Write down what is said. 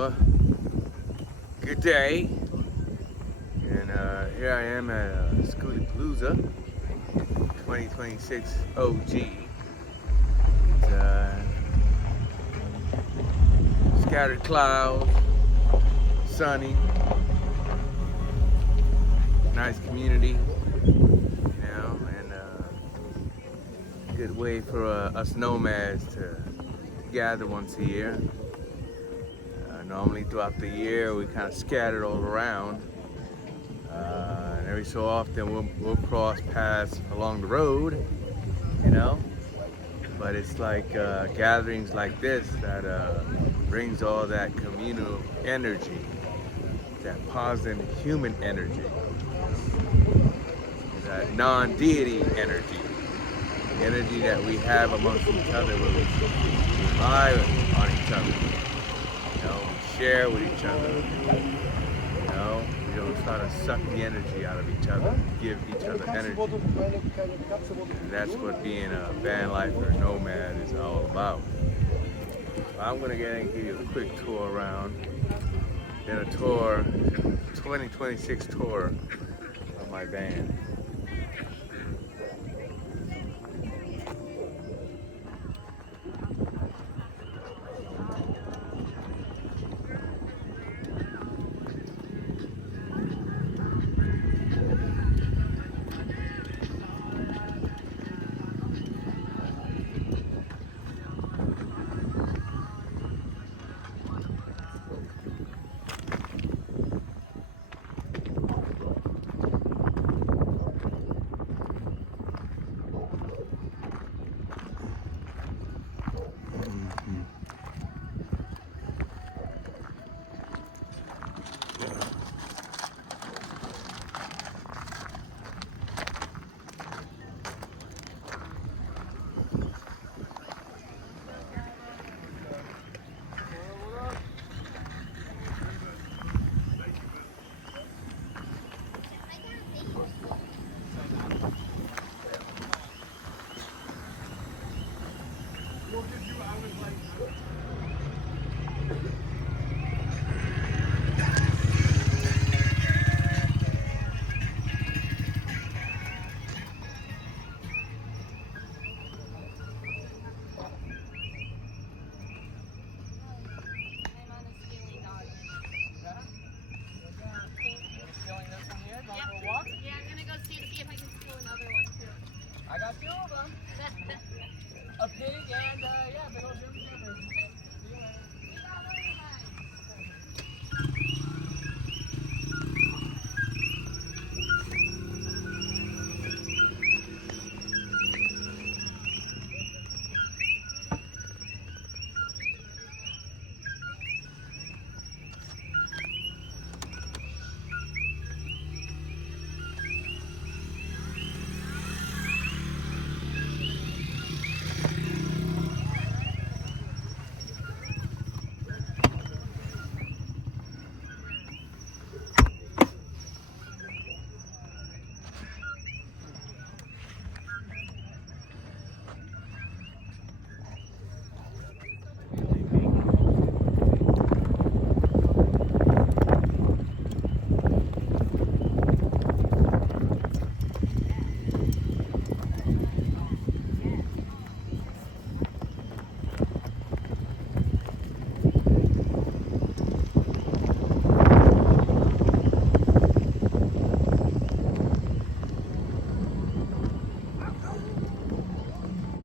Well, good day, and here I am at Schooliepalooza 2026 OG. It's scattered clouds, sunny, nice community, and good way for us nomads to gather once a year. Normally throughout the year we kind of scatter all around, and every so often we'll cross paths along the road, but it's like gatherings like this that brings all that communal energy, that positive human energy, that non-deity energy, the energy that we have amongst each other where we rely on each other. We share with each other. We don't try to suck the energy out of each other, give each other energy. And that's what being a van lifer nomad is all about. I'm going to get in and give you a quick tour around. Then a tour, 2026 tour of my van.